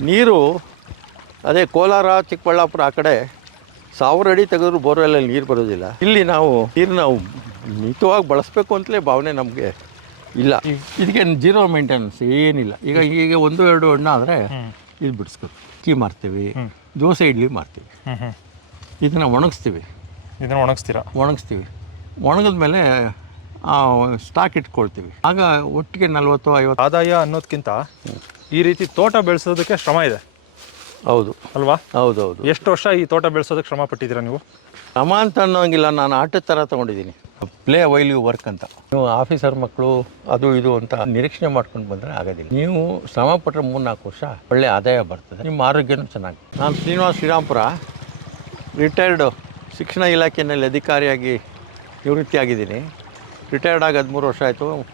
ನೀರು ಅದೇ ಕೋಲಾರ ಚಿಕ್ಕಬಳ್ಳಾಪುರ ಆ ಕಡೆ ಸಾವಿರ ಅಡಿ ತೆಗೆದ್ರೂ ಬೋರ್ವೆಲ್ಲಲ್ಲಿ ನೀರು ಬರೋದಿಲ್ಲ. ಇಲ್ಲಿ ನಾವು ನೀರನ್ನ ನಾವು ಮಿತವಾಗಿ ಬಳಸಬೇಕು ಅಂತಲೇ ಭಾವನೆ ನಮಗೆ ಇಲ್ಲ. ಇದಕ್ಕೆ ಜೀರೋ ಮೇಂಟೆನೆನ್ಸ್ ಏನಿಲ್ಲ. ಈಗ ಈಗ ಒಂದು ಎರಡು ಹಣ್ಣು ಆದರೆ ಇದು ಬಿಡಿಸ್ಬೇಕು ಟೀ ಮಾರ್ತೀವಿ ದೋಸೆ ಇಡ್ಲಿ ಹ್ಮ್ ಇದನ್ನು ಒಣಗಿಸ್ತೀವಿ. ಇದನ್ನು ಒಣಗಿಸ್ತೀರ? ಒಣಗಿಸ್ತೀವಿ. ಒಣಗಿದ ಮೇಲೆ ಸ್ಟಾಕ್ ಇಟ್ಕೊಳ್ತೀವಿ. ಆಗ ಒಟ್ಟಿಗೆ ನಲ್ವತ್ತು ಐವತ್ತು ಆದಾಯ ಅನ್ನೋದಕ್ಕಿಂತ ಈ ರೀತಿ ತೋಟ ಬೆಳೆಸೋದಕ್ಕೆ ಶ್ರಮ ಇದೆ. ಹೌದು. ಅಲ್ವಾ? ಹೌದೌದು. ಎಷ್ಟು ವರ್ಷ ಈ ತೋಟ ಬೆಳೆಸೋದಕ್ಕೆ ಶ್ರಮ ಪಟ್ಟಿದ್ದೀರಾ ನೀವು? ಶ್ರಮ ಅಂತ ಅನ್ನೋಂಗಿಲ್ಲ ನಾನು ಆಟದ ಥರ ತೊಗೊಂಡಿದ್ದೀನಿ. ಪ್ಲೇ ವೈಲ್ ಯು ವರ್ಕ್ ಅಂತ. ನೀವು ಆಫೀಸರ್ ಮಕ್ಕಳು ಅದು ಇದು ಅಂತ ನಿರೀಕ್ಷಣೆ ಮಾಡ್ಕೊಂಡು ಬಂದರೆ ಆಗೋದಿಲ್ಲ. ನೀವು ಶ್ರಮ ಪಟ್ಟರೆ ಮೂರು ನಾಲ್ಕು ವರ್ಷ ಒಳ್ಳೆ ಆದಾಯ ಬರ್ತದೆ. ನಿಮ್ಮ ಆರೋಗ್ಯನೂ ಚೆನ್ನಾಗಿ. ನಾನು ಶ್ರೀನಿವಾಸ್ ಶ್ರೀರಾಮ್ಪುರ ರಿಟೈರ್ಡ್ ಶಿಕ್ಷಣ ಇಲಾಖೆಯಲ್ಲಿ ಅಧಿಕಾರಿಯಾಗಿ ನಿವೃತ್ತಿಯಾಗಿದ್ದೀನಿ. ರಿಟೈರ್ಡ್ ಆಗಿ ಹದಿಮೂರು ವರ್ಷ ಆಯಿತು.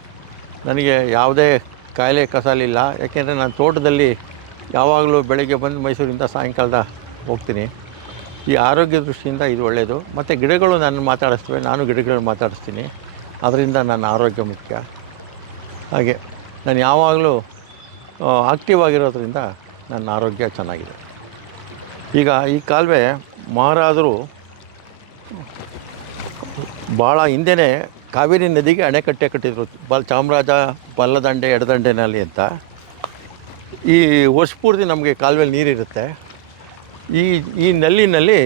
ನನಗೆ ಯಾವುದೇ ಕಾಯಿಲೆ ಕಸಾಲಿಲ್ಲ. ಯಾಕೆಂದರೆ ನಾನು ತೋಟದಲ್ಲಿ ಯಾವಾಗಲೂ ಬೆಳಗ್ಗೆ ಬಂದು ಮೈಸೂರಿಂದ ಸಾಯಂಕಾಲದ ಹೋಗ್ತೀನಿ. ಈ ಆರೋಗ್ಯ ದೃಷ್ಟಿಯಿಂದ ಇದು ಒಳ್ಳೆಯದು ಮತ್ತು ಗಿಡಗಳು ನನ್ನ ಮಾತಾಡಿಸ್ತವೆ. ನಾನು ಗಿಡಗಳನ್ನು ಮಾತಾಡಿಸ್ತೀನಿ. ಅದರಿಂದ ನನ್ನ ಆರೋಗ್ಯ ಮುಖ್ಯ. ಹಾಗೆ ನಾನು ಯಾವಾಗಲೂ ಆಕ್ಟಿವ್ ಆಗಿರೋದ್ರಿಂದ ನನ್ನ ಆರೋಗ್ಯ ಚೆನ್ನಾಗಿದೆ. ಈಗ ಈ ಕಾಲುವೆ ಮಾರಾದರೂ ಭಾಳ ಹಿಂದೆಯೇ ಕಾವೇರಿ ನದಿಗೆ ಅಣೆಕಟ್ಟೆ ಕಟ್ಟಿದ್ರು. ಬಲ್ ಚಾಮರಾಜ ಬಲ್ಲದಂಡೆ ಎಡದಂಡೆನಲ್ಲಿ ಅಂತ. ಈ ವರ್ಷ ಪೂರ್ತಿ ನಮಗೆ ಕಾಲುವೆಲಿ ನೀರಿರುತ್ತೆ. ಈ ಈ ನಲ್ಲಿನಲ್ಲಿ,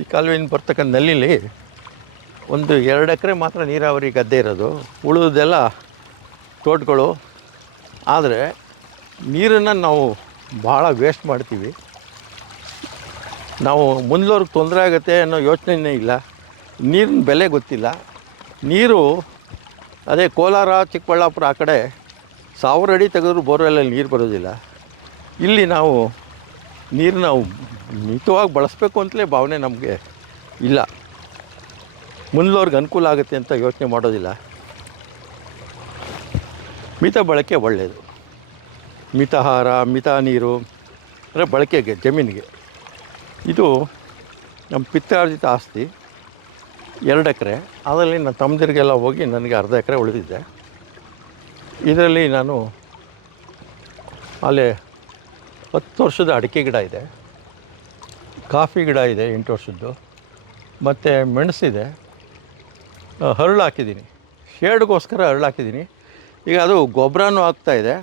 ಈ ಕಾಲುವೆಯಿಂದ ಬರ್ತಕ್ಕಂಥ ನಲ್ಲಿಲಿ ಒಂದು ಎರಡು ಎಕರೆ ಮಾತ್ರ ನೀರಾವರಿ ಗದ್ದೆ ಇರೋದು. ಉಳಿದೆಲ್ಲ ತೋಟಗಳು. ಆದರೆ ನೀರನ್ನು ನಾವು ಭಾಳ ವೇಸ್ಟ್ ಮಾಡ್ತೀವಿ. ನಾವು ಮುಂದೋರ್ಗೆ ತೊಂದರೆ ಆಗುತ್ತೆ ಅನ್ನೋ ಯೋಚನೆಯೇ ಇಲ್ಲ. ನೀರಿನ ಬೆಲೆ ಗೊತ್ತಿಲ್ಲ. ನೀರು, ಅದೇ ಕೋಲಾರ, ಚಿಕ್ಕಬಳ್ಳಾಪುರ ಆ ಕಡೆ ಸಾವಿರ ಅಡಿ ತೆಗೆದ್ರೂ ಬೋರ್ವೆಲಲ್ಲಿ ನೀರು ಬರೋದಿಲ್ಲ. ಇಲ್ಲಿ ನಾವು ನೀರನ್ನ ಮಿತವಾಗಿ ಬಳಸಬೇಕು ಅಂತಲೇ ಭಾವನೆ ನಮಗೆ ಇಲ್ಲ. ಮುಂದೋರ್ಗೆ ಅನುಕೂಲ ಆಗುತ್ತೆ ಅಂತ ಯೋಚನೆ ಮಾಡೋದಿಲ್ಲ. ಮಿತ ಬಳಕೆ ಒಳ್ಳೆಯದು ಮಿತಾಹಾರ, ಮಿತ ನೀರು, ಅಂದರೆ ಬಳಕೆಗೆ, ಜಮೀನಿಗೆ. ಇದು ನಮ್ಮ ಪಿತ್ತಾರ್ಜಿತ ಆಸ್ತಿ. ಎರಡು ಎಕರೆ. ಅದರಲ್ಲಿ ನನ್ನ ತಮ್ಮದಿರಿಗೆಲ್ಲ ಹೋಗಿ ನನಗೆ ಅರ್ಧ ಎಕರೆ ಉಳಿದಿದ್ದೆ ಇದರಲ್ಲಿ ನಾನು ಅಲ್ಲಿ ಹತ್ತು ವರ್ಷದ ಅಡಿಕೆ ಗಿಡ ಇದೆ. ಕಾಫಿ ಗಿಡ ಇದೆ ಎಂಟು ವರ್ಷದ್ದು. ಮತ್ತು ಮೆಣಸಿದೆ ಹರಳು ಹಾಕಿದ್ದೀನಿ. ಶೇಡ್ಗೋಸ್ಕರ ಹರಳು ಹಾಕಿದ್ದೀನಿ. ಈಗ ಅದು ಗೊಬ್ಬರನೂ ಆಗ್ತಾಯಿದೆ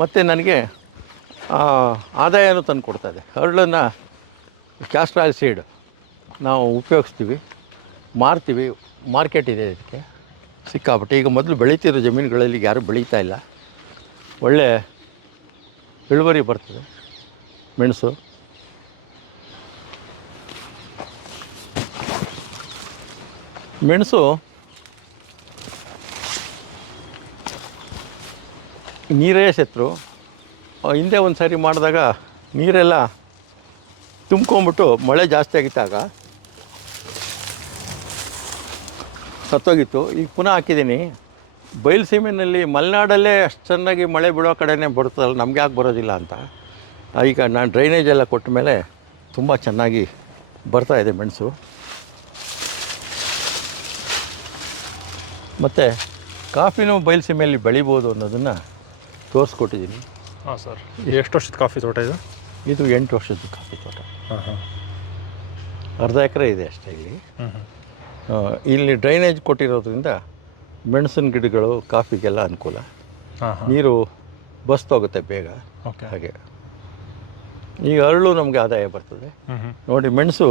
ಮತ್ತು ನನಗೆ ಆದಾಯನೂ ತಂದು ಕೊಡ್ತಾಯಿದೆ ಹರಳನ್ನು ಕ್ಯಾಸ್ಟ್ರಾಯ್ಲ್ ಸೀಡ್ ನಾವು ಉಪಯೋಗಿಸ್ತೀವಿ. ಮಾರ್ತೀವಿ ಮಾರ್ಕೆಟ್ ಇದೆ ಇದಕ್ಕೆ. ಸಿಕ್ಕಾಪಟ್ಟೆ. ಈಗ ಮೊದಲು ಬೆಳೀತಿರೋ ಜಮೀನುಗಳಲ್ಲಿ ಯಾರೂ ಬೆಳೀತಾ ಇಲ್ಲ. ಒಳ್ಳೆ ಇಳುವರಿ ಬರ್ತದೆ ಮೆಣಸು. ಮೆಣಸು ನೀರೇ ಸೆತ್ತರು ಹಿಂದೆ ಒಂದು ಸಾರಿ ಮಾಡಿದಾಗ ನೀರೆಲ್ಲ ತುಂಬ್ಕೊಂಬಿಟ್ಟು ಮಳೆ ಜಾಸ್ತಿ ಆಗಿದ್ದಾಗ ಸತ್ತೋಗಿತ್ತು. ಈಗ ಪುನಃ ಹಾಕಿದ್ದೀನಿ. ಬಯಲುಸೀಮೆಯಲ್ಲಿ ಮಲೆನಾಡಲ್ಲೇ ಅಷ್ಟು ಚೆನ್ನಾಗಿ ಮಳೆ ಬಿಡೋ ಕಡೆನೇ ಬರುತ್ತಲ್ಲ ನಮ್ಗೆ ಯಾಕೆ ಬರೋದಿಲ್ಲ ಅಂತ. ಈಗ ನಾನು ಡ್ರೈನೇಜ್ ಎಲ್ಲ ಕೊಟ್ಟ ಮೇಲೆ ತುಂಬ ಚೆನ್ನಾಗಿ ಬರ್ತಾ ಇದೆ ಮೆಣಸು. ಮತ್ತು ಕಾಫಿನೂ ಬಯಲುಸೀಮೆಯಲ್ಲಿ ಬೆಳಿಬೋದು ಅನ್ನೋದನ್ನು ತೋರಿಸ್ಕೊಟ್ಟಿದ್ದೀನಿ. ಹಾಂ ಸರ್ ಎಷ್ಟು ವರ್ಷದ ಕಾಫಿ ತೋಟ ಇದು? ಇದು ಎಂಟು ವರ್ಷದ ಕಾಫಿ ತೋಟ. ಹಾಂ ಹಾಂ. ಅರ್ಧ ಎಕರೆ ಇದೆ ಅಷ್ಟೇ ಇಲ್ಲಿ. ಇಲ್ಲಿ ಡ್ರೈನೇಜ್ ಕೊಟ್ಟಿರೋದ್ರಿಂದ ಮೆಣಸಿನ ಗಿಡಗಳು ಕಾಫಿಗೆಲ್ಲ ಅನುಕೂಲ. ನೀರು ಬಸ್ತೋಗುತ್ತೆ ಬೇಗ. ಹಾಗೆ. ಈಗ ಅರಳು ನಮಗೆ ಆದಾಯ ಬರ್ತದೆ. ನೋಡಿ ಮೆಣಸು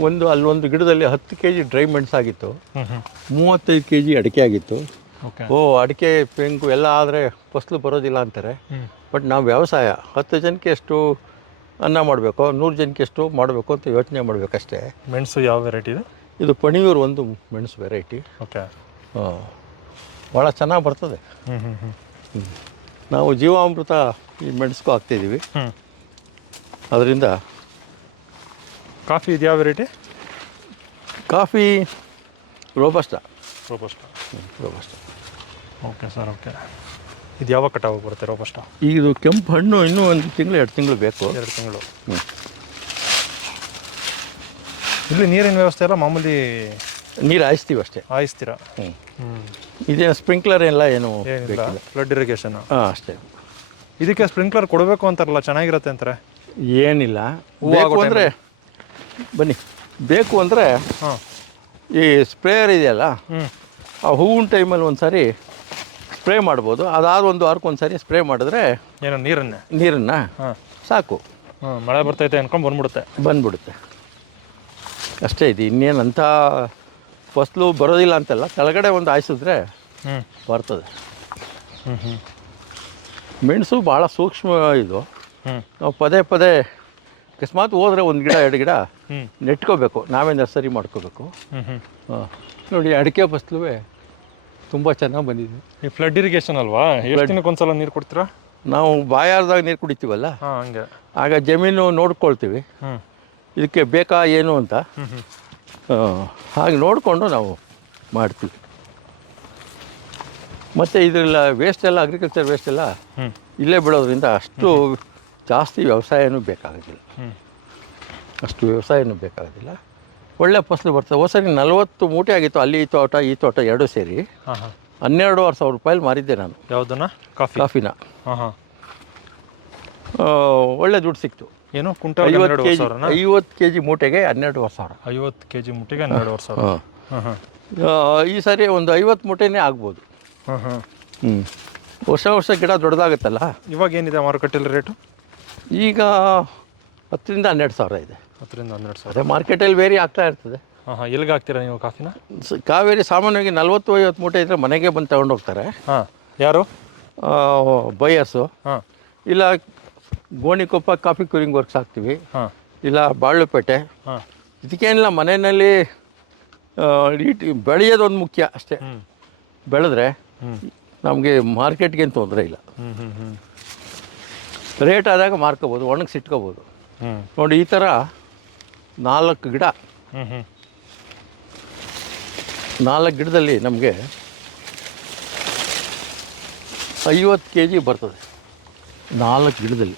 ಒಂದು ಅಲ್ಲೊಂದು ಗಿಡದಲ್ಲಿ ಹತ್ತು ಕೆ ಜಿ ಡ್ರೈ ಮೆಣಸು ಆಗಿತ್ತು. ಮೂವತ್ತೈದು ಕೆ ಜಿ ಅಡಿಕೆ ಆಗಿತ್ತು. ಓ ಅಡಿಕೆ ಪೆಂಕು ಎಲ್ಲ ಆದರೆ ಫಸಲು ಬರೋದಿಲ್ಲ ಅಂತಾರೆ. ಬಟ್ ನಾವು ವ್ಯವಸಾಯ ಹತ್ತು ಜನಕ್ಕೆ ಎಷ್ಟು ಅನ್ನ ಮಾಡಬೇಕು ನೂರು ಜನಕ್ಕೆ ಎಷ್ಟು ಮಾಡಬೇಕು ಅಂತ ಯೋಚನೆ ಮಾಡಬೇಕಷ್ಟೇ. ಮೆಣಸು ಯಾವ ವೆರೈಟಿ ಇದೆ? ಇದು ಪಣಿಯೂರು ಒಂದು ಮೆಣಸು ವೆರೈಟಿ ಓಕೆ ಭಾಳ ಚೆನ್ನಾಗಿ ಬರ್ತದೆ. ನಾವು ಜೀವಾಮೃತ ಈ ಮೆಣಸ್ಗೂ ಹಾಕ್ತಿದ್ದೀವಿ ಅದರಿಂದ ಕಾಫಿ ಇದು ಯಾವ variety coffee robusta. Robusta. Robusta. Okay sir okay ಇದು ಯಾವಾಗ ಕಟಾವು ಬರುತ್ತೆ ರೋಬಸ್ಟ ಈಗ ಇದು ಕೆಂಪು ಹಣ್ಣು ಇನ್ನೂ ಒಂದು ತಿಂಗಳು ಎರಡು ತಿಂಗಳು ಬೇಕು. ಎರಡು ತಿಂಗಳು. ಇಲ್ಲಿ ನೀರಿನ ವ್ಯವಸ್ಥೆ ಎಲ್ಲ ಮಾಮೂಲಿ ನೀರು ಹಾಯಿಸ್ತೀವಿ ಅಷ್ಟೇ. ಹಾಯಿಸ್ತೀರಾ? ಹ್ಞೂ ಹ್ಞೂ ಇದೇನು ಸ್ಪ್ರಿಂಕ್ಲರ್ ಎಲ್ಲ ಏನು ಏನಿಲ್ಲ ಬೇಕಿಲ್ಲ. ಫ್ಲಡ್ ಇರಿಗೇಷನ್ ಹಾಂ ಅಷ್ಟೇ. ಇದಕ್ಕೆ ಸ್ಪ್ರಿಂಕ್ಲರ್ ಕೊಡಬೇಕು ಅಂತಾರಲ್ಲ ಚೆನ್ನಾಗಿರುತ್ತೆ ಅಂತಾರೆ. ಏನಿಲ್ಲ. ಹೂವು ಬೇಕು ಆಗೋ ಅಂದರೆ ಬನ್ನಿ. ಬೇಕು ಅಂದರೆ ಹಾಂ. ಈ ಸ್ಪ್ರೇಯರ್ ಇದೆಯಲ್ಲ ಹ್ಞೂ ಆ ಹೂವಿನ ಟೈಮಲ್ಲಿ ಒಂದು ಸಾರಿ ಸ್ಪ್ರೇ ಮಾಡ್ಬೋದು. ಅದಾದ ಒಂದು ವಾರಕ್ಕೆ ಒಂದು ಸಾರಿ ಸ್ಪ್ರೇ ಮಾಡಿದ್ರೆ ಏನೋ ನೀರನ್ನ? ನೀರನ್ನು ಹಾಂ. ಸಾಕು. ಹಾಂ ಮಳೆ ಬರ್ತೈತೆ ಅನ್ಕೊಂಡು ಬಂದ್ಬಿಡುತ್ತೆ. ಬಂದ್ಬಿಡುತ್ತೆ. ಅಷ್ಟೇ ಇದು. ಇನ್ನೇನು ಅಂಥ ಫಸಲು ಬರೋದಿಲ್ಲ ಅಂತಲ್ಲ ಕೆಳಗಡೆ ಒಂದು ಹಾಯಿಸಿದ್ರೆ ಹ್ಞೂ ಬರ್ತದೆ. ಹ್ಞೂ ಹ್ಞೂ ಮೆಣಸು ಭಾಳ ಸೂಕ್ಷ್ಮ ಇದು. ಹ್ಞೂ ನಾವು ಪದೇ ಪದೇ ಅಕಸ್ಮಾತ್ ಹೋದ್ರೆ ಒಂದು ಗಿಡ ಎರಡು ಗಿಡ ಹ್ಞೂ ನೆಟ್ಕೋಬೇಕು. ನಾವೇ ನರ್ಸರಿ ಮಾಡ್ಕೋಬೇಕು. ಹ್ಞೂ ಹ್ಞೂ ನೋಡಿ ಅಡಿಕೆ ಫಸಲು ತುಂಬ ಚೆನ್ನಾಗಿ ಬಂದಿದೆ. ಈ ಫ್ಲಡ್ ಇರಿಗೇಷನ್ ಅಲ್ವಾ? ಎಷ್ಟು ದಿನಕ್ಕೆ ಒಂದ್ಸಲ ನೀರು ಕೊಡ್ತೀರಾ? ನಾವು ಬಾಯಾರ್ದಾಗ ನೀರು ಕುಡಿತೀವಲ್ಲ? ಹಾಂ ಹಂಗೆ. ಆಗ ಜಮೀನು ನೋಡ್ಕೊಳ್ತೀವಿ. ಹ್ಞೂ ಇದಕ್ಕೆ ಬೇಕಾ ಏನು ಅಂತ? ಹಾಗೆ ನೋಡಿಕೊಂಡು ನಾವು ಮಾಡ್ತೀವಿ. ಮತ್ತು ಇದೆಲ್ಲ ವೇಸ್ಟ್ ಎಲ್ಲ ಅಗ್ರಿಕಲ್ಚರ್ ವೇಸ್ಟ್ ಎಲ್ಲ ಇಲ್ಲೇ ಬಿಡೋದ್ರಿಂದ ಅಷ್ಟು ಜಾಸ್ತಿ ವ್ಯವಸಾಯನೂ ಬೇಕಾಗೋದಿಲ್ಲ. ಅಷ್ಟು ವ್ಯವಸಾಯನೂ ಬೇಕಾಗೋದಿಲ್ಲ. ಒಳ್ಳೆ ಫಸಲು ಬರ್ತದೆ. ಹೊಸರಿ ನಲ್ವತ್ತು ಮೂಟೆ ಆಗಿತ್ತು ಅಲ್ಲಿ ಈ ತೋಟ ಈ ತೋಟ ಎರಡೂ ಸೇರಿ. ಹಾಂ ಹಾಂ. ಹನ್ನೆರಡುವರೆ ಸಾವಿರ ರೂಪಾಯಲ್ಲಿ ಮಾರಿದ್ದೆ ನಾನು. ಯಾವುದನ್ನ? ಕಾಫಿ. ಕಾಫಿನ. ಹಾಂ ಹಾಂ. ಆ, ಒಳ್ಳೆ ದುಡ್ಡು ಸಿಕ್ತು. ಏನು? ಕುಂಟ ಐವತ್ತು ಕೆ ಜಿ ಐವತ್ತು ಕೆ ಜಿ ಮೂಟೆಗೆ ಹನ್ನೆರಡುವರೆ ಸಾವಿರ. ಐವತ್ತು ಕೆ ಜಿ ಮೂಟೆಗೆ ಹನ್ನೆರಡುವರೆ ಸಾವಿರ. ಹಾಂ. ಹಾಂ ಹಾಂ. ಈ ಸಾರಿ ಒಂದು ಐವತ್ತು ಮೂಟೆನೇ ಆಗ್ಬೋದು. ಹಾಂ ಹಾಂ. ಹ್ಞೂ ವರ್ಷ ವರ್ಷ ಗಿಡ ದೊಡ್ಡದಾಗುತ್ತಲ್ಲ? ಇವಾಗ ಏನಿದೆ ಮಾರುಕಟ್ಟೆಯಲ್ಲಿ ರೇಟು? ಈಗ ಹತ್ತರಿಂದ ಹನ್ನೆರಡು ಸಾವಿರ ಇದೆ. ಹತ್ತರಿಂದ ಹನ್ನೆರಡು ಸಾವಿರ. ಅದೇ ಮಾರ್ಕೆಟಲ್ಲಿ ವೇರಿ ಆಗ್ತಾ ಇರ್ತದೆ. ಹಾಂ ಹಾಂ ಎಲ್ಲಿಗೆ ಹಾಕ್ತೀರಾ ನೀವು ಕಾಫಿನ? ಸ- ಕಾವೇರಿ ಸಾಮಾನ್ಯವಾಗಿ ನಲ್ವತ್ತು ಐವತ್ತು ಮೂಟೆ ಇದ್ದರೆ ಮನೆಗೆ ಬಂದು ತಗೊಂಡು ಹೋಗ್ತಾರೆ. ಹಾಂ ಯಾರು? ಬಯಸು ಹಾಂ. ಇಲ್ಲ ಗೋಣಿಕೊಪ್ಪ ಕಾಫಿ ಕ್ಯೂರಿಂಗ್ ವರ್ಕ್ಸ್ ಹಾಕ್ತೀವಿ. ಹಾಂ. ಇಲ್ಲ ಬಾಳುಪೇಟೆ. ಹಾಂ. ಇದಕ್ಕೇನಿಲ್ಲ ಮನೆಯಲ್ಲಿ ಆ, ಇಟ್ ಬೆಳೆಯೋದೊಂದು ಮುಖ್ಯ ಅಷ್ಟೇ. ಬೆಳೆದ್ರೆ ನಮಗೆ ಮಾರ್ಕೆಟ್ಗೇನು ತೊಂದರೆ ಇಲ್ಲ. ಹ್ಞೂ ಹ್ಞೂ ಹ್ಞೂ ರೇಟ್ ಆದಾಗ ಮಾರ್ಕೋಬೋದು ಒಣಗಿಸಿಟ್ಕೋಬೋದು ಹ್ಞೂ ನೋಡಿ ಈ ಥರ ನಾಲ್ಕು ಗಿಡ. ಹ್ಞೂ ಹ್ಞೂ ನಾಲ್ಕು ಗಿಡದಲ್ಲಿ ನಮಗೆ ಐವತ್ತು ಕೆ ಜಿ ಬರ್ತದೆ. ನಾಲ್ಕು ಗಿಡದಲ್ಲಿ.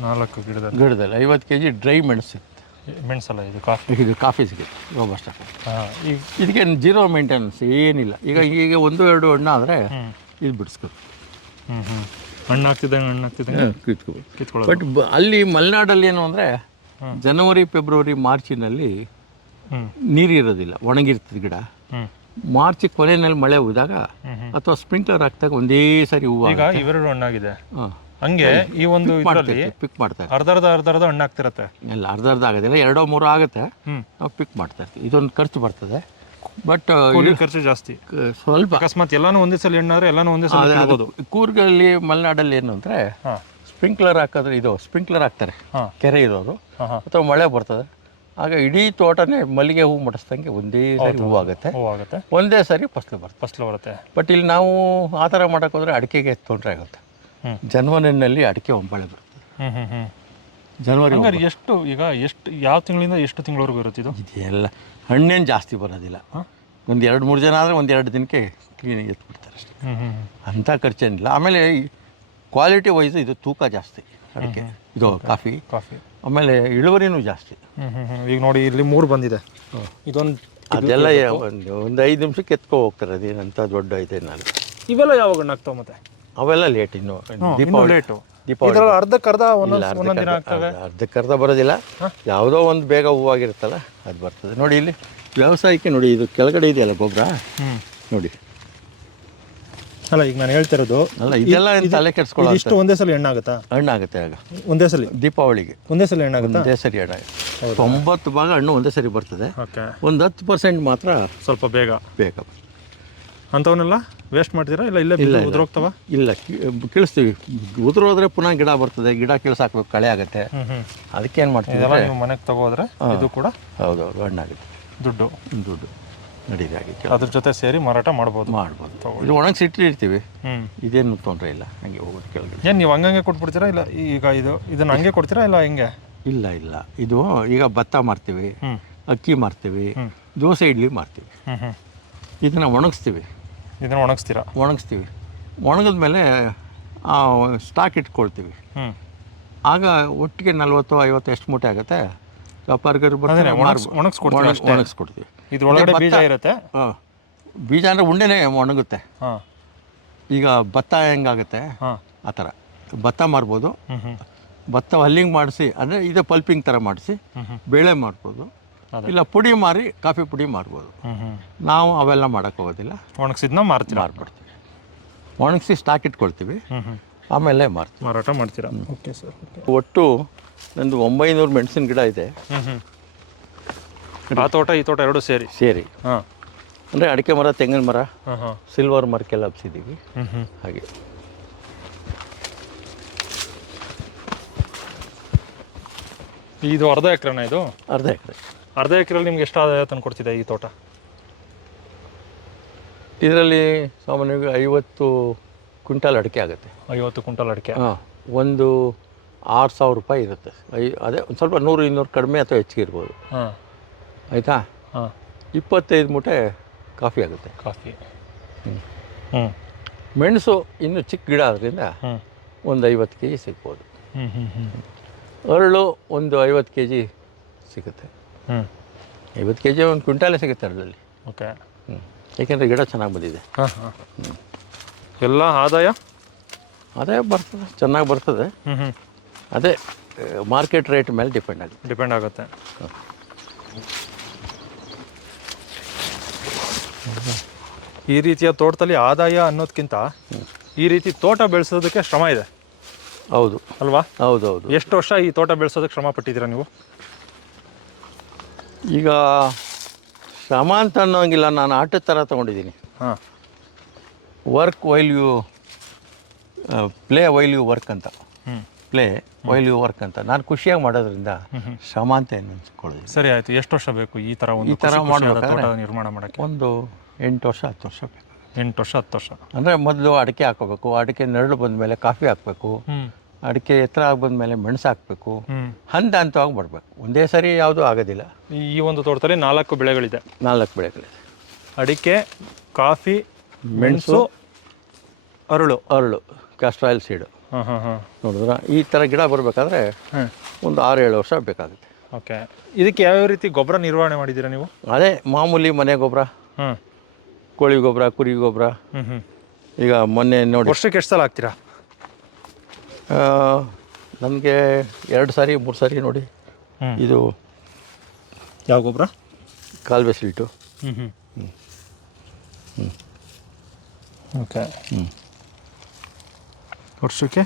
ನಾಲ್ಕು ಗಿಡದ ಗಿಡದಲ್ಲಿ ಐವತ್ತು ಕೆ ಜಿ ಡ್ರೈ ಮೆಣಸು ಸಿಗುತ್ತೆ. ಮೆಣಸಲ್ಲ ಇದು ಕಾಫಿ? ಇದು ಕಾಫಿ ಸಿಗುತ್ತೆ. ರೋಬಸ್ಟ್ ಹಾಂ ಈಗ ಇದಕ್ಕೆ ಜೀರೋ ಮೇಂಟೆನೆನ್ಸ್ ಏನಿಲ್ಲ. ಈಗ ಈಗ ಒಂದು ಎರಡು ಹಣ್ಣು ಆದರೆ ಇದು ಬಿಡಿಸ್ಬೇಕು ಹ್ಞೂ ಹ್ಞೂ ಹಣ್ಣು ಹಾಕ್ತಿದ್ದಂಗೆ ಹಣ್ಣು ಹಾಕ್ತಿದ್ದಂಗೆ ಕಿತ್ಕೊಳ್ಳೋದು. ಬಟ್ ಬ- ಅಲ್ಲಿ ಮಲೆನಾಡಲ್ಲಿ ಏನು ಅಂದರೆ. ಜನವರಿ ಫೆಬ್ರವರಿ ಮಾರ್ಚಿನಲ್ಲಿ ನೀರಿರೋದಿಲ್ಲ ಒಣಗಿರ್ತದೆ ಗಿಡ. ಮಾರ್ಚ್ ಕೊನೆಯಲ್ಲಿ ಮಳೆ ಹೋದಾಗ ಅಥವಾ ಸ್ಪ್ರಿಂಕ್ಲರ್ ಹಾಕ್ದಾಗ ಒಂದೇ ಸಾರಿ ಹೂವು ಈಗ ಇವೆರಡು ಹಣ್ಣಾಗಿದೆ. ಹಂಗೆ ಈ ಒಂದು ಇದರಲ್ಲಿ ಪಿಕ್ ಮಾಡ್ತಾರೆ ಅರ್ಧ ಅರ್ಧ ಅರ್ಧ ಅರ್ಧ ಹಣ್ಣು ಆಗ್ತಿರತ್ತೆ. ಎಲ್ಲ ಅರ್ಧ ಅರ್ಧ ಆಗೋದಿಲ್ಲ ಎರಡೋ ಮೂರು ಆಗುತ್ತೆ. ನಾವು ಪಿಕ್ ಮಾಡ್ತಾ ಇರ್ತೀವಿ. ಇದೊಂದು ಖರ್ಚು ಬರ್ತದೆ. ಬಟ್ ಖರ್ಚು ಜಾಸ್ತಿ. ಸ್ವಲ್ಪ. ಅಕಸ್ಮಾತ್ ಎಲ್ಲಾನು ಒಂದೇ ಸಲ ಹಣ್ಣಾದ್ರೆ ಎಲ್ಲಾನು ಒಂದೇ ಸಲ ಕೂರ್ಗಲ್ಲಿ ಮಲೆನಾಡಲ್ಲಿ ಏನು ಅಂದರೆ ಸ್ಪ್ರಿಂಕ್ಲರ್ ಹಾಕಿದ್ರೆ ಇದು ಸ್ಪ್ರಿಂಕ್ಲರ್ ಹಾಕ್ತಾರೆ. ಕೆರೆ ಇರೋದು ಅಥವಾ ಮಳೆ ಬರ್ತದೆ. ಆಗ ಇಡೀ ತೋಟನೇ ಮಲ್ಲಿಗೆ ಹೂ ಮುಡಿಸ್ದಂಗೆ ಒಂದೇ ಸರಿ ಹೂ ಆಗುತ್ತೆ. ಒಂದೇ ಸಾರಿ ಫಸ್ಲು ಬರುತ್ತೆ ಫಸ್ಲು ಬರುತ್ತೆ. ಬಟ್ ಇಲ್ಲಿ ನಾವು ಆ ಥರ ಮಾಡೋಕೆ ಹೋದರೆ ಅಡಿಕೆಗೆ ತೊಂದರೆ ಆಗುತ್ತೆ. ಜನ್ವರಿನಲ್ಲಿ ಅಡಿಕೆ ಒಂಬಳೆ ಬರುತ್ತೆ ಜನವರಿ ಎಷ್ಟು ಈಗ ಎಷ್ಟು ಯಾವ ತಿಂಗಳಿಂದ ಎಷ್ಟು ತಿಂಗಳವರೆಗೂ ಇರುತ್ತೆ ಇದು? ಇದೆಲ್ಲ ಹಣ್ಣೇನು ಜಾಸ್ತಿ ಬರೋದಿಲ್ಲ. ಒಂದು ಎರಡು ಮೂರು ಜನ ಆದರೆ ಒಂದು ಎರಡು ದಿನಕ್ಕೆ ಕ್ಲೀನಾಗಿ ಎತ್ಬಿಡ್ತಾರೆ ಅಷ್ಟೇ. ಅಂಥ ಖರ್ಚೇನಿಲ್ಲ. ಆಮೇಲೆ ಕ್ವಾಲಿಟಿ ವೈಸ್ ಇದು ತೂಕ ಜಾಸ್ತಿ. ಅದಕ್ಕೆ ಇದು ಕಾಫಿ. ಕಾಫಿ. ಆಮೇಲೆ ಇಳುವರಿನೂ ಜಾಸ್ತಿ. ಈಗ ನೋಡಿ ಇಲ್ಲಿ ಮೂರು ಬಂದಿದೆ. ಇದೊಂದು ಅದೆಲ್ಲ ಒಂದು ಒಂದು ಐದು ನಿಮಿಷಕ್ಕೆ ಎತ್ಕೊ ಹೋಗ್ತಾರೆ. ಅದೇನಂತ ದೊಡ್ಡ ಐತೆ ನಾನು ಇವೆಲ್ಲ ಯಾವಾಗ ಹಣ್ಣು ಮತ್ತೆ? ಅವೆಲ್ಲ ಲೇಟ್ ಇನ್ನು ದೀಪಾವಳಿ. ಲೇಟು ದೀಪಾವಳಿ. ಅರ್ಧಕ್ಕರ್ಧ ಒಂದೊಂದು ದಿನ ಅರ್ಧ- ಆಗ್ತವೆ ಅರ್ಧ- ಅರ್ಧಕ್ಕೆ ಅರ್ಧ ಬರೋದಿಲ್ಲ. ಯಾವುದೋ ಒಂದು ಬೇಗ ಹೂವಾಗಿರುತ್ತಲ್ಲ ಅದು ಬರ್ತದೆ. ನೋಡಿ ಇಲ್ಲಿ ವ್ಯವಸಾಯಕ್ಕೆ ನೋಡಿ ಇದು ಕೆಳಗಡೆ ಇದೆಯಲ್ಲ ಗೊಬ್ಬರ? ನೋಡಿ. ಅಲ್ಲ ಈಗ ನಾನು ಹೇಳ್ತಿರೋದು ಅಲ್ಲ ಇದೆಲ್ಲ ಏನ್ ತಲೆ ಕೆಡ್ಸ್ಕೊಳ್ಳೋ ಇಷ್ಟು ಒಂದೇ ಸಲ ಹಣ್ಣಾಗುತ್ತಾ ಹಣ್ಣಾಗುತ್ತೆ ಆಗ. ಒಂದೇ ಸಲ? ದೀಪಾವಳಿಗೆ. ಒಂದೇ ಸಲ ಹಣ್ಣಾಗುತ್ತಾ ಒಂದೇ ಸರಿ ಹಣ್ಣಾಗುತ್ತೆ ತೊಂಬತ್ತು ಭಾಗ ಹಣ್ಣು ಒಂದೇ ಸರಿ ಬರ್ತದೆ. ಓಕೆ. ಒಂದು ಹತ್ತು ಪರ್ಸೆಂಟ್ ಮಾತ್ರ ಸ್ವಲ್ಪ ಬೇಗ. ಬೇಗ ಅಂಥವನ್ನೆಲ್ಲ ವೇಸ್ಟ್ ಮಾಡ್ತೀರಾ? ಇಲ್ಲ ಇಲ್ಲ ಇಲ್ಲ ಉದುರೋಗ್ತವ? ಇಲ್ಲ ಕಿ- ಕೀಳಿಸ್ತೀವಿ. ಉದುರೋದ್ರೆ ಪುನಃ ಗಿಡ ಬರ್ತದೆ ಗಿಡ ಕೀಳ್ಸಾಕ್ಬೇಕು ಕಳೆ ಆಗುತ್ತೆ. ಹ್ಞೂ ಹ್ಞೂ ಅದಕ್ಕೆ ಏನು ಮಾಡ್ತೀವಿ ಇದೆಲ್ಲ ನೀವು ಮನೆಗೆ ತಗೋದ್ರೆ ಇದು ಕೂಡ ಹೌದು ಹೌದು ಹಣ್ಣಾಗುತ್ತೆ. ದುಡ್ಡು. ದುಡ್ಡು. ಹಾಗೆ ಅದ್ರ ಜೊತೆ ಸೇರಿ ಮಾರಾಟ ಮಾಡ್ಬೋದು. ಮಾಡ್ಬೋದು. ಇದು ಒಣಗಿಸಿ ಇಟ್ಟಿರ್ತೀವಿ. ಹ್ಞೂ ಇದೇನು ತೊಂದರೆ ಇಲ್ಲ. ಹಂಗೆ ಹೋಗೋದು ಕೆಳಗಡೆ. ಏನು ನೀವು ಹಂಗಂಗೆ ಕೊಟ್ಬಿಡ್ತೀರಾ ಇಲ್ಲ ಈಗ ಇದು ಇದನ್ನು ಹಂಗೆ ಕೊಡ್ತೀರಾ ಇಲ್ಲ ಹಿಂಗೆ? ಇಲ್ಲ ಇಲ್ಲ. ಇದು ಈಗ ಭತ್ತ ಮಾರ್ತೀವಿ ಅಕ್ಕಿ ಮಾರ್ತೀವಿ ಹ್ಮ್. ದೋಸೆ ಇಡ್ಲಿ ಮಾರ್ತೀವಿ. ಹ್ಞೂ ಹ್ಞೂ ಇದನ್ನು ಒಣಗಿಸ್ತೀವಿ. ಇದನ್ನ ಒಣಗಿಸ್ತೀರಾ? ಒಣಗಿಸ್ತೀವಿ. ಒಣಗಿದ ಮೇಲೆ ಸ್ಟಾಕ್ ಇಟ್ಕೊಳ್ತೀವಿ. ಹ್ಞೂ ಆಗ ಒಟ್ಟಿಗೆ ನಲ್ವತ್ತು ಐವತ್ತು ಎಷ್ಟು ಮೂಟೆ ಆಗುತ್ತೆ? ವ್ಯಾಪಾರಿಗರು ಬರ್ತಾರೆ ಒಣಗ್ಸ್- ಒಣಗಿಸ್ಕೊಡ್ತೀವಿ ಅಷ್ಟೇ. ಒಣಗಿಸ್ಕೊಡ್ತೀವಿ. ಇದ್ರೊಳಗಡೆ ಬೀಜ ಇರುತ್ತೆ. ಹಾಂ. ಬೀಜ ಅಂದರೆ ಉಂಡೆನೇ ಒಣಗುತ್ತೆ. ಹಾಂ. ಈಗ ಭತ್ತ ಹೆಂಗಾಗುತ್ತೆ? ಹಾಂ. ಆ ಥರ. ಭತ್ತ ಮಾರ್ಬೋದು. ಭತ್ತ ಹಲ್ಲಿಂಗ್ ಮಾಡಿಸಿ ಅಂದರೆ ಇದು ಪಲ್ಪಿಂಗ್ ಥರ ಮಾಡಿಸಿ ಬೇಳೆ ಮಾಡ್ಬೋದು ಇಲ್ಲ ಪುಡಿ ಮಾರಿ ಕಾಫಿ ಪುಡಿ ಮಾರ್ಬೋದು. ನಾವು ಅವೆಲ್ಲ ಮಾಡೋಕೆ ಹೋಗೋದಿಲ್ಲ. ಒಣಗಿಸಿದ್ನ ಮಾರ್ತೀವಿ ಮಾರ್ಬಿಡ್ತೀವಿ. ಒಣಗಿಸಿ ಸ್ಟಾಕ್ ಇಟ್ಕೊಳ್ತೀವಿ. ಆಮೇಲೆ ಮಾರ್ತೀವಿ. ಮಾರಾಟ ಮಾಡ್ತೀರಾ? ಓಕೆ ಸರ್ ಒಟ್ಟು ನಂದು ಒಂಬೈನೂರು ಮೆಣಸಿನ ಗಿಡ ಇದೆ. ಆ ತೋಟ ಈ ತೋಟ ಎರಡು ಸೇರಿ? ಸೇರಿ. ಹಾಂ. ಅಂದರೆ ಅಡಿಕೆ ಮರ ತೆಂಗಿನ ಮರ ಹಾಂ ಹಾಂ. ಸಿಲ್ವರ್ ಮರಕ್ಕೆಲ್ಲ ಹಬ್ಸಿದ್ದೀವಿ. ಹಾಗೆ. ಇದು ಅರ್ಧ ಎಕರೆನ ಇದು? ಅರ್ಧ ಎಕರೆ. ಅರ್ಧ ಎಕರೆಲಿ ನಿಮ್ಗೆ ಎಷ್ಟು ಆದಾಯ ತಂದು ಕೊಡ್ತಿದೆ ಈ ತೋಟ? ಇದರಲ್ಲಿ ಸಾಮಾನ್ಯವಾಗಿ ಐವತ್ತು ಕ್ವಿಂಟಾಲ್ ಅಡಿಕೆ ಆಗುತ್ತೆ. ಐವತ್ತು ಕ್ವಿಂಟಲ್ ಅಡಿಕೆ. ಹಾಂ ಒಂದು ಆರು ಸಾವಿರ ರೂಪಾಯಿ ಇರುತ್ತೆ. ಐ ಅದೇ ಒಂದು ಸ್ವಲ್ಪ ನೂರು ಇನ್ನೂರು ಕಡಿಮೆ ಅಥವಾ ಹೆಚ್ಚಿಗೆ ಇರ್ಬೋದು. ಹಾಂ. ಆಯಿತಾ? ಹಾಂ. ಇಪ್ಪತ್ತೈದು ಮೂಟೆ ಕಾಫಿ ಆಗುತ್ತೆ. ಕಾಫಿ. ಹ್ಞೂ ಹ್ಞೂ ಮೆಣಸು ಇನ್ನು ಚಿಕ್ಕ ಗಿಡ ಆದ್ದರಿಂದ ಒಂದು ಐವತ್ತು ಕೆ ಜಿ ಸಿಗ್ಬೋದು. ಹ್ಞೂ ಹ್ಞೂ ಹ್ಞೂ ಅರಳು ಒಂದು ಐವತ್ತು ಕೆ ಜಿ ಸಿಗುತ್ತೆ. ಹ್ಞೂ ಐವತ್ತು ಕೆ ಜಿ ಒಂದು ಕ್ವಿಂಟಾಲೇ ಸಿಗುತ್ತೆ ಅರಳಲ್ಲಿ. ಓಕೆ. ಹ್ಞೂ ಏಕೆಂದರೆ ಗಿಡ ಚೆನ್ನಾಗಿ ಬಂದಿದೆ. ಹಾಂ ಹಾಂ. ಎಲ್ಲ ಆದಾಯ? ಆದಾಯ ಬರ್ತದೆ ಚೆನ್ನಾಗಿ ಬರ್ತದೆ. ಅದೇ ಮಾರ್ಕೆಟ್ ರೇಟ್ ಮೇಲೆ ಡಿಪೆಂಡ್ ಆಗುತ್ತೆ. ಡಿಪೆಂಡ್ ಆಗುತ್ತೆ. ಈ ರೀತಿಯ ತೋಟದಲ್ಲಿ ಆದಾಯ ಅನ್ನೋದಕ್ಕಿಂತ ಈ ರೀತಿ ತೋಟ ಬೆಳೆಸೋದಕ್ಕೆ ಶ್ರಮ ಇದೆ. ಹೌದು. ಅಲ್ವಾ? ಹೌದು ಹೌದು ಎಷ್ಟು ವರ್ಷ ಈ ತೋಟ ಬೆಳೆಸೋದಕ್ಕೆ ಶ್ರಮ ಪಟ್ಟಿದ್ದೀರಾ ನೀವು? ಈಗ ಶ್ರಮ ಅಂತ ಅನ್ನೋಂಗಿಲ್ಲ ನಾನು ಆಟದ ಥರ ತೊಗೊಂಡಿದ್ದೀನಿ. ಹಾಂ. Work while you play while you work ಅಂತ. ಪ್ಲೇ ವೈಲ್ ಯು ವರ್ಕ್ ಅಂತ. ನಾನು ಖುಷಿಯಾಗಿ ಮಾಡೋದ್ರಿಂದ ಶ್ರಮ ಅಂತ ಏನು ಸರಿ ಆಯ್ತು. ಎಷ್ಟು ವರ್ಷ ಬೇಕು ಈ ಥರ ಒಂದು ಈ ಥರ ನಿರ್ಮಾಣ ಮಾಡೋಕ್ಕೆ? ಒಂದು ಎಂಟು ವರ್ಷ ಹತ್ತು ವರ್ಷ ಬೇಕು. ಎಂಟು ವರ್ಷ ಹತ್ತು ವರ್ಷ. ಅಂದರೆ ಮೊದಲು ಅಡಿಕೆ ಹಾಕೋಬೇಕು ಅಡಿಕೆ ನೆರಳು ಬಂದ ಮೇಲೆ ಕಾಫಿ ಹಾಕಬೇಕು ಅಡಿಕೆ ಎತ್ತರ ಆಗಿ ಬಂದಮೇಲೆ ಮೆಣಸು ಹಾಕಬೇಕು ಹಂತ ಹಂತವಾಗಿ ಬರಬೇಕು ಒಂದೇ ಸರಿ ಯಾವುದೂ ಆಗೋದಿಲ್ಲ. ಈ ಒಂದು ತೋಟದಲ್ಲಿ ನಾಲ್ಕು ಬೆಳೆಗಳಿದೆ. ನಾಲ್ಕು ಬೆಳೆಗಳಿದೆ. ಅಡಿಕೆ ಕಾಫಿ ಮೆಣಸು ಅರಳು. ಅರಳು ಕ್ಯಾಸ್ಟ್ರಾಯಿಲ್ ಸೀಡು ನೋಡಿದ್ರ? ಈ ಥರ ಗಿಡ ಬರಬೇಕಾದ್ರೆ ಒಂದು ಆರು ಏಳು ವರ್ಷ ಬೇಕಾಗುತ್ತೆ. ಓಕೆ. ಇದಕ್ಕೆ ಯಾವ್ಯಾವ ರೀತಿ ಗೊಬ್ಬರ ನಿರ್ವಹಣೆ ಮಾಡಿದ್ದೀರಾ ನೀವು? ಅದೇ ಮಾಮೂಲಿ ಮನೆ ಗೊಬ್ಬರ ಹ್ಞೂ ಕೋಳಿ ಗೊಬ್ಬರ ಕುರಿ ಗೊಬ್ಬರ. ಹ್ಞೂ ಹ್ಞೂ ಈಗ ಮೊನ್ನೆ ನೋಡಿ ವರ್ಷಕ್ಕೆ ಎಷ್ಟು ಸಲ ಹಾಕ್ತೀರಾ? ನಮಗೆ ಎರಡು ಸಾರಿ ಮೂರು ಸಾರಿ ನೋಡಿ. ಇದು ಯಾವ ಗೊಬ್ಬರ? ಕಾಲುವೆ ಹ್ಞೂ ಹ್ಞೂ ಹ್ಞೂ ಓಕೆ. ಹ್ಞೂ ವರ್ಷಕ್ಕೆ?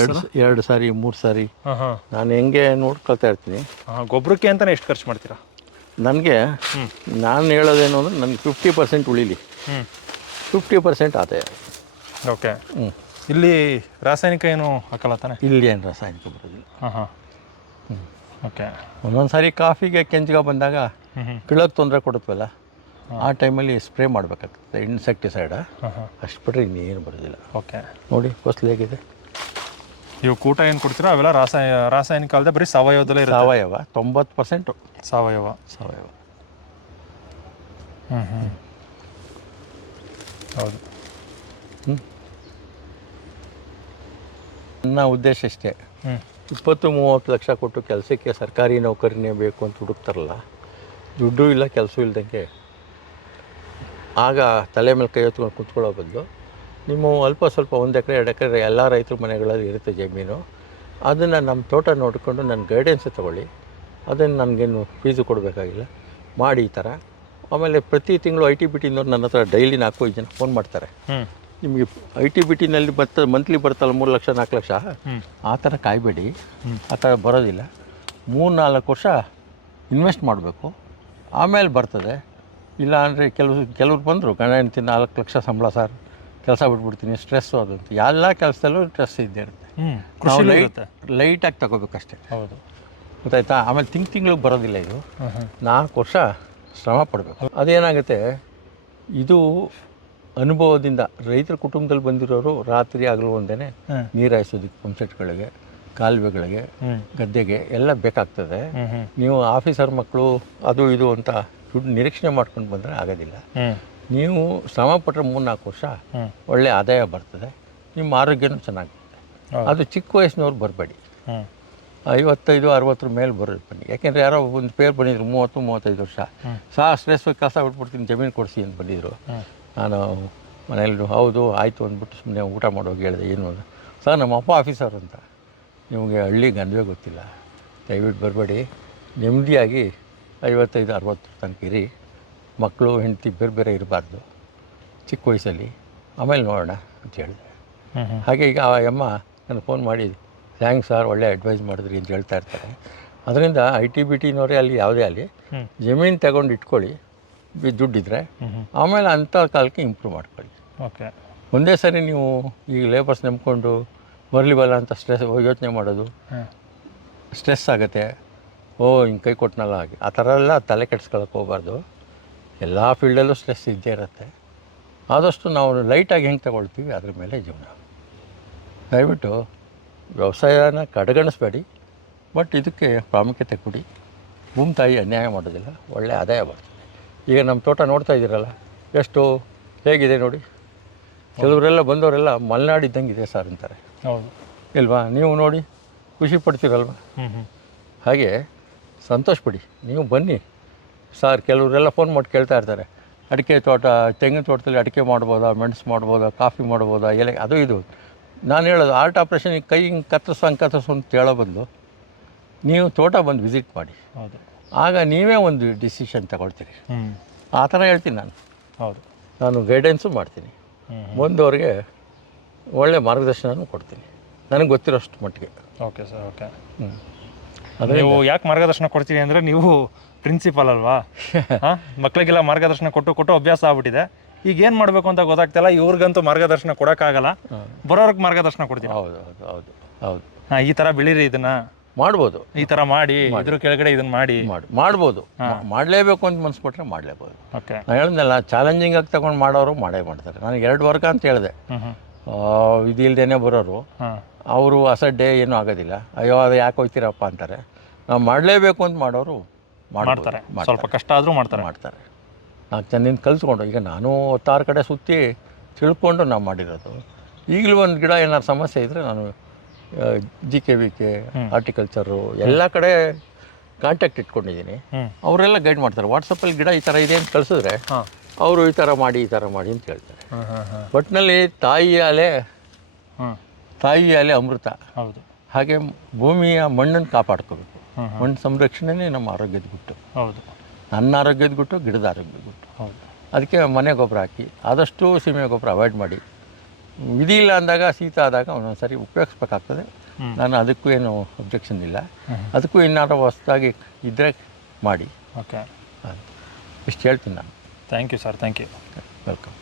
ಎರಡು ಎರಡು ಸಾರಿ ಮೂರು ಸಾರಿ. ನಾನು ಹೆಂಗೆ ನೋಡ್ಕೊಳ್ತಾ ಇರ್ತೀನಿ? ಗೊಬ್ಬರಕ್ಕೆ ಅಂತಲೇ ಎಷ್ಟು ಖರ್ಚು ಮಾಡ್ತೀರಾ? ನನಗೆ ನಾನು ಹೇಳೋದೇನು ಅಂದರೆ ನನಗೆ ಫಿಫ್ಟಿ ಪರ್ಸೆಂಟ್ ಉಳಿಲಿ. ಹ್ಞೂ ಫಿಫ್ಟಿ ಪರ್ಸೆಂಟ್ ಆದಾಯ. ಓಕೆ. ಹ್ಞೂ ಇಲ್ಲಿ ರಾಸಾಯನಿಕ ಏನು ಹಾಕಲ್ಲ ತಾನೆ? ಇಲ್ಲಿ ಏನು ರಾಸಾಯನಿಕ ಬರೋದಿಲ್ಲ. ಹಾಂ ಹಾಂ. ಓಕೆ. ಒಂದೊಂದು ಸಾರಿ ಕಾಫಿಗೆ ಕೆಂಚ್ಗ ಬಂದಾಗ ಕಿಳಕ್ಕೆ ತೊಂದರೆ ಕೊಡುತ್ತವಲ್ಲ ಆ ಟೈಮಲ್ಲಿ ಸ್ಪ್ರೇ ಮಾಡಬೇಕಾಗ್ತದೆ ಇನ್ಸೆಕ್ಟಿಸೈಡ ಅಷ್ಟು ಬಿಟ್ಟರೆ ಇನ್ನೇನು ಬರೋದಿಲ್ಲ. ಓಕೆ. ನೋಡಿ ಫಸ್ಟ್ ಹೇಗಿದೆ? ನೀವು ಕೂಟ ಏನು ಕೊಡ್ತೀರಾ? ಅವೆಲ್ಲ ರಾಸಾಯ ರಾಸಾಯನಿಕ ಅಲ್ಲದೆ ಬರೀ ಸಾವಯವದಲ್ಲೇ ಇರುತ್ತೆ? ಸಾವಯವ ತೊಂಬತ್ತು ಪರ್ಸೆಂಟು. ಸಾವಯವ. ಸಾವಯವ. ಹ್ಞೂ ಹ್ಞೂ ಹೌದು. ನನ್ನ ಉದ್ದೇಶ ಇಷ್ಟೇ. ಹ್ಞೂ ಇಪ್ಪತ್ತು ಮೂವತ್ತು ಲಕ್ಷ ಕೊಟ್ಟು ಕೆಲಸಕ್ಕೆ ಸರ್ಕಾರಿ ನೌಕರಿನೇ ಬೇಕು ಅಂತ ಹುಡುಕ್ತಾರಲ್ಲ ದುಡ್ಡು ಇಲ್ಲ ಕೆಲಸ ಇಲ್ದಂಗೆ. ಆಗ ತಲೆ ಮೇಲೆ ಕೈ ಹೊತ್ಕೊಂಡು ಕುತ್ಕೊಳ್ಳೋ ಬದಲು ನಿಮ್ಮ ಅಲ್ಪ ಸ್ವಲ್ಪ ಒಂದು ಎಕರೆ ಎರಡು ಎಕರೆ ಎಲ್ಲ ರೈತರ ಮನೆಗಳಲ್ಲಿ ಇರುತ್ತೆ ಜಮೀನು. ಅದನ್ನು ನಮ್ಮ ತೋಟ ನೋಡಿಕೊಂಡು ನನ್ನ ಗೈಡೆನ್ಸ್ ತಗೊಳ್ಳಿ. ಅದನ್ನು ನನಗೇನು ಫೀಸು ಕೊಡಬೇಕಾಗಿಲ್ಲ. ಮಾಡಿ ಈ ಥರ ಆಮೇಲೆ ಪ್ರತಿ ತಿಂಗಳು ಐ ಟಿ ಬಿ ಟಿನವ್ರು ನನ್ನ ಹತ್ರ ಡೈಲಿ ನಾಲ್ಕು ಐದು ಜನ ಫೋನ್ ಮಾಡ್ತಾರೆ. ನಿಮಗೆ ಐ ಟಿ ಬಿ ಟಿನಲ್ಲಿ ಬರ್ತ ಮಂತ್ಲಿ ಬರ್ತಲ್ಲ ಮೂರು ಲಕ್ಷ ನಾಲ್ಕು ಲಕ್ಷ? ಆ ಥರ ಕಾಯಬೇಡಿ. ಆ ಥರ ಬರೋದಿಲ್ಲ. ಮೂರು ನಾಲ್ಕು ವರ್ಷ ಇನ್ವೆಸ್ಟ್ ಮಾಡಬೇಕು. ಆಮೇಲೆ ಬರ್ತದೆ. ಇಲ್ಲ ಅಂದರೆ ಕೆಲವು ಕೆಲವ್ರು ಬಂದರು ಗಂಡ ಹೆಂಡ್ತಿ ನಾಲ್ಕು ಲಕ್ಷ ಸಂಬಳ ಸರ್. ಕೆಲಸ ಬಿಟ್ಬಿಡ್ತೀನಿ ಸ್ಟ್ರೆಸ್ಸು ಅದಂತ ಎಲ್ಲ ಕೆಲಸದಲ್ಲೂ ಸ್ಟ್ರೆಸ್ ಇದ್ದೇ ಇರುತ್ತೆ. ನಾವು ಲೈಟ್ ಲೈಟಾಗಿ ತಗೋಬೇಕಷ್ಟೇ. ಹೌದು. ಗೊತ್ತಾಯ್ತಾ? ಆಮೇಲೆ ತಿಂಗ್ ತಿಂಗ್ಳಿಗೆ ಬರೋದಿಲ್ಲ ಇದು. ನಾಲ್ಕು ವರ್ಷ ಶ್ರಮ ಪಡಬೇಕು. ಅದೇನಾಗುತ್ತೆ? ಇದು ಅನುಭವದಿಂದ ರೈತರ ಕುಟುಂಬದಲ್ಲಿ ಬಂದಿರೋರು ರಾತ್ರಿ ಆಗಲು ಒಂದೇ ನೀರಾಯಿಸೋದಕ್ಕೆ ಪಂಪ್ಸೆಟ್ಗಳಿಗೆ ಕಾಲುವೆಗಳಿಗೆ ಗದ್ದೆಗೆ ಎಲ್ಲ ಬೇಕಾಗ್ತದೆ. ನೀವು ಆಫೀಸರ್ ಮಕ್ಕಳು ಅದು ಇದು ಅಂತ ದುಡ್ಡು ನಿರೀಕ್ಷಣೆ ಮಾಡ್ಕೊಂಡು ಬಂದರೆ ಆಗೋದಿಲ್ಲ. ನೀವು ಶ್ರಮ ಪಟ್ಟರೆ ಮೂರು ನಾಲ್ಕು ವರ್ಷ ಒಳ್ಳೆ ಆದಾಯ ಬರ್ತದೆ ನಿಮ್ಮ ಆರೋಗ್ಯನೂ ಚೆನ್ನಾಗಿರುತ್ತೆ. ಅದು ಚಿಕ್ಕ ವಯಸ್ಸಿನವ್ರು ಬರಬೇಡಿ. ಐವತ್ತೈದು ಅರವತ್ತರ ಮೇಲೆ ಬರೋದು ಬನ್ನಿ. ಯಾಕೆಂದರೆ ಯಾರೋ ಒಂದು ಪೇರ್ ಬಂದಿದ್ರು ಮೂವತ್ತು ಮೂವತ್ತೈದು ವರ್ಷ. ಸಹ ಸ್ಟ್ರೆಸ್ ಕೆಲಸ ಬಿಟ್ಬಿಡ್ತೀನಿ ಜಮೀನು ಕೊಡಿಸಿ ಅಂತ ಬಂದಿದ್ರು. ನಾನು ಮನೇಲಿ ಹೌದು ಆಯಿತು ಅಂದ್ಬಿಟ್ಟು ಸುಮ್ಮನೆ ಊಟ ಮಾಡೋಗಿ ಹೇಳಿದೆ ಏನು ಸರ್ ನಮ್ಮ ಅಪ್ಪ ಆಫೀಸರ್ ಅಂತ. ನಿಮಗೆ ಹಳ್ಳಿ ಗಂಧವೇ ಗೊತ್ತಿಲ್ಲ. ದಯವಿಟ್ಟು ಬರಬೇಡಿ. ನೆಮ್ಮದಿಯಾಗಿ ಐವತ್ತೈದು ಅರವತ್ತು ತನಕ ಇರಿ. ಮಕ್ಕಳು ಹೆಂಡತಿ ಬೇರೆ ಬೇರೆ ಇರಬಾರ್ದು. ಚಿಕ್ಕ ವಯಸ್ಸಲ್ಲಿ. ಆಮೇಲೆ ನೋಡೋಣ ಅಂತ ಹೇಳಿದೆ. ಹಾಗೆ ಈಗ ಆ ಅಮ್ಮ ನನಗೆ ಫೋನ್ ಮಾಡಿ ಥ್ಯಾಂಕ್ಸ್ ಸರ್ ಒಳ್ಳೆ ಅಡ್ವೈಸ್ ಮಾಡಿದ್ರಿ ಅಂತ ಹೇಳ್ತಾ ಇರ್ತಾರೆ. ಅದರಿಂದ ಐ ಟಿ ಬಿ ಟಿನವರೇ ಅಲ್ಲಿ ಯಾವುದೇ ಅಲ್ಲಿ ಜಮೀನು ತಗೊಂಡು ಇಟ್ಕೊಳ್ಳಿ. ಬಿ- ದುಡ್ಡಿದ್ರೆ ಆಮೇಲೆ ಅಂಥ ಕಾಲಕ್ಕೆ ಇಂಪ್ರೂವ್ ಮಾಡ್ಕೊಳ್ಳಿ. ಓಕೆ. ಒಂದೇ ಸರಿ ನೀವು ಈಗ ಲೇಬರ್ಸ್ ನಂಬ್ಕೊಂಡು ಬರಲಿ ಬಲ್ಲ ಅಂತ ಸ್ಟ್ರೆಸ್ ಯೋಚನೆ ಮಾಡೋದು ಸ್ಟ್ರೆಸ್ ಆಗುತ್ತೆ. ಓ ಹಿಂಗೆ ಕೈ ಕೊಟ್ಟನಲ್ಲ ಹಾಗೆ. ಆ ಥರ ಎಲ್ಲ ತಲೆ ಕೆಡ್ಸ್ಕೊಳಕ್ಕೆ ಹೋಗ್ಬಾರ್ದು. ಎಲ್ಲ ಫೀಲ್ಡಲ್ಲೂ ಸ್ಟ್ರೆಸ್ ಇದ್ದೇ ಇರುತ್ತೆ. ಆದಷ್ಟು ನಾವು ಲೈಟಾಗಿ ಹೆಂಗೆ ತಗೊಳ್ತೀವಿ ಅದ್ರ ಮೇಲೆ ಜೀವನ. ದಯವಿಟ್ಟು ವ್ಯವಸಾಯನ ಕಡೆಗಣಿಸ್ಬೇಡಿ ಬಟ್ ಇದಕ್ಕೆ ಪ್ರಾಮುಖ್ಯತೆ ಕೊಡಿ. ಭೂಮಿ ತಾಯಿ ಅನ್ಯಾಯ ಮಾಡೋದಿಲ್ಲ ಒಳ್ಳೆಯ ಆದಾಯ ಬರ್ತದೆ. ಈಗ ನಮ್ಮ ತೋಟ ನೋಡ್ತಾ ಇದ್ದೀರಲ್ಲ ಎಷ್ಟು ಹೇಗಿದೆ ನೋಡಿ? ಕೆಲವರೆಲ್ಲ ಬಂದವರೆಲ್ಲ ಮಲೆನಾಡು ಇದೆ ಸರ್ ಅಂತಾರೆ. ಹೌದು. ಇಲ್ವಾ? ನೀವು ನೋಡಿ ಖುಷಿ ಪಡ್ತೀರಲ್ವ? ಹ್ಞೂ ಹ್ಞೂ ಹಾಗೆ ಸಂತೋಷ ಪಡಿ ನೀವು ಬನ್ನಿ. ಸರ್ ಕೆಲವರೆಲ್ಲ ಫೋನ್ ಮಾಡಿ ಕೇಳ್ತಾ ಇರ್ತಾರೆ. ಅಡಿಕೆ ತೋಟ ತೆಂಗಿನ ತೋಟದಲ್ಲಿ ಅಡಿಕೆ ಮಾಡ್ಬೋದಾ ಮೆಣಸು ಮಾಡ್ಬೋದಾ ಕಾಫಿ ಮಾಡ್ಬೋದಾ ಎಲೆ ಅದು ಇದು. ನಾನು ಹೇಳೋದು ಆರ್ಟ್ ಆಪ್ರೇಷನಿಗೆ ಕೈ ಹಿಂಗೆ ಕತ್ತರಿಸ್ ಹಂಗೆ ಕತ್ತರಿಸು ಅಂತ ಹೇಳೋ ಬದಲು ನೀವು ತೋಟ ಬಂದು ವಿಸಿಟ್ ಮಾಡಿ. ಹೌದು. ಆಗ ನೀವೇ ಒಂದು ಡಿಸಿಷನ್ ತಗೊಳ್ತೀರಿ. ಆ ಥರ ಹೇಳ್ತೀನಿ ನಾನು. ಹೌದು. ನಾನು ಗೈಡೆನ್ಸು ಮಾಡ್ತೀನಿ. ಬಂದವ್ರಿಗೆ ಮುಂದವ್ರಿಗೆ ಒಳ್ಳೆ ಮಾರ್ಗದರ್ಶನನೂ ಕೊಡ್ತೀನಿ. ನನಗೆ ಗೊತ್ತಿರೋಷ್ಟು ಮಟ್ಟಿಗೆ. ಓಕೆ ಸರ್ ಓಕೆ ಹ್ಞೂ ನೀವು ಯಾಕೆ ಮಾರ್ಗದರ್ಶನ ಕೊಡ್ತೀರಿ ಅಂದರೆ ನೀವು ಪ್ರಿನ್ಸಿಪಲ್ ಅಲ್ವಾ? ಹಾಂ? ಮಕ್ಕಳಿಗೆಲ್ಲ ಮಾರ್ಗದರ್ಶನ ಕೊಟ್ಟು ಕೊಟ್ಟು ಅಭ್ಯಾಸ ಆಗ್ಬಿಟ್ಟಿದೆ. ಈಗ ಏನು ಮಾಡಬೇಕು ಅಂತ ಗೊತ್ತಾಗ್ತಿಲ್ಲ ಇವ್ರಿಗಂತೂ ಮಾರ್ಗದರ್ಶನ ಕೊಡೋಕ್ಕಾಗಲ್ಲ ಬರೋರ್ಗೆ ಮಾರ್ಗದರ್ಶನ ಕೊಡ್ತೀವಿ ಹೌದು ಹೌದು ಹೌದು ಹೌದು. ಹಾಂ ಈ ಥರ ಬೆಳೀರಿ ಇದನ್ನ. ಮಾಡ್ಬೋದು. ಈ ಥರ ಮಾಡಿ ಇದ್ರ ಕೆಳಗಡೆ ಇದನ್ನ ಮಾಡಿ. ಮಾಡಿ ಮಾಡ್ಬೋದು. ಮಾಡಲೇಬೇಕು ಅಂತ ಮನ್ಸು ಕೊಟ್ಟರೆ ಮಾಡಲೇಬೋದು. ಓಕೆ. ನಾನು ಹೇಳಿದ್ನಲ್ಲ ಚಾಲೆಂಜಿಂಗ್ ಆಗಿ ತಗೊಂಡು ಮಾಡೋರು ಮಾಡೇ ಮಾಡ್ತಾರೆ. ನನಗೆ ಎರಡು ವರ್ಗ ಅಂತ ಹೇಳಿದೆ. ಇದು ಇಲ್ದೇನೆ ಬರೋರು. ಅವರು ಅಸಡ್ಡೆ ಏನೂ ಆಗೋದಿಲ್ಲ. ಅಯ್ಯೋ ಅದು ಯಾಕೆ ಹೋಯ್ತೀರಪ್ಪ ಅಂತಾರೆ. ನಾವು ಮಾಡಲೇಬೇಕು ಅಂತ ಮಾಡೋರು ಮಾಡ್ತಾರೆ. ಸ್ವಲ್ಪ ಕಷ್ಟ ಆದರೂ ಮಾಡ್ತಾರೆ. ಮಾಡ್ತಾರೆ. ನಾಲ್ಕು ಜನದಿಂದ ಕಲ್ತ್ಕೊಂಡು ಈಗ ನಾನು ಹತ್ತಾರು ಕಡೆ ಸುತ್ತಿ ತಿಳ್ಕೊಂಡು ನಾವು ಮಾಡಿರೋದು. ಈಗಲೂ ಒಂದು ಗಿಡ ಏನಾದ್ರು ಸಮಸ್ಯೆ ಇದ್ದರೆ ನಾನು G K V K horticulture ಎಲ್ಲ ಕಡೆ ಕಾಂಟ್ಯಾಕ್ಟ್ ಇಟ್ಕೊಂಡಿದ್ದೀನಿ. ಅವರೆಲ್ಲ ಗೈಡ್ ಮಾಡ್ತಾರೆ. ವಾಟ್ಸಪ್ಪಲ್ಲಿ ಗಿಡ ಈ ಥರ ಇದೆ ಅಂತ ಕಳಿಸಿದ್ರೆ ಅವರು ಈ ಥರ ಮಾಡಿ ಈ ಥರ ಮಾಡಿ ಅಂತ ಹೇಳ್ತಾರೆ. ಒಟ್ಟಿನಲ್ಲಿ ತಾಯಿ ಅಲೆ ಹ್ಞೂ ತಾಯಿ ಅಲೆ ಅಮೃತ. ಹೌದು. ಹಾಗೆ ಭೂಮಿಯ ಮಣ್ಣನ್ನು ಕಾಪಾಡ್ಕೋಬೇಕು. ಮಣ್ಣು ಸಂರಕ್ಷಣೆನೇ ನಮ್ಮ ಆರೋಗ್ಯದ ಗುಟ್ಟು. ಹೌದು. ನನ್ನ ಆರೋಗ್ಯದ ಗುಟ್ಟು ಗಿಡದ ಆರೋಗ್ಯದ ಗುಟ್ಟು. ಹೌದು. ಅದಕ್ಕೆ ಮನೆ ಗೊಬ್ಬರ ಹಾಕಿ ಆದಷ್ಟು ಸೀಮೆ ಗೊಬ್ಬರ ಅವಾಯ್ಡ್ ಮಾಡಿ. ವಿಧಿ ಇಲ್ಲ ಅಂದಾಗ ಶೀತ ಆದಾಗ ಒಂದೊಂದು ಸರಿ ಉಪಯೋಗಿಸ್ಬೇಕಾಗ್ತದೆ ನಾನು ಅದಕ್ಕೂ ಏನು ಅಬ್ಜೆಕ್ಷನ್ ಇಲ್ಲ. ಅದಕ್ಕೂ ಇನ್ನಾದ್ರೂ ಹೊಸದಾಗಿ ಇದ್ದರೆ ಮಾಡಿ. ಓಕೆ. ಇಷ್ಟು ಹೇಳ್ತೀನಿ ನಾನು. Thank you sir thank you welcome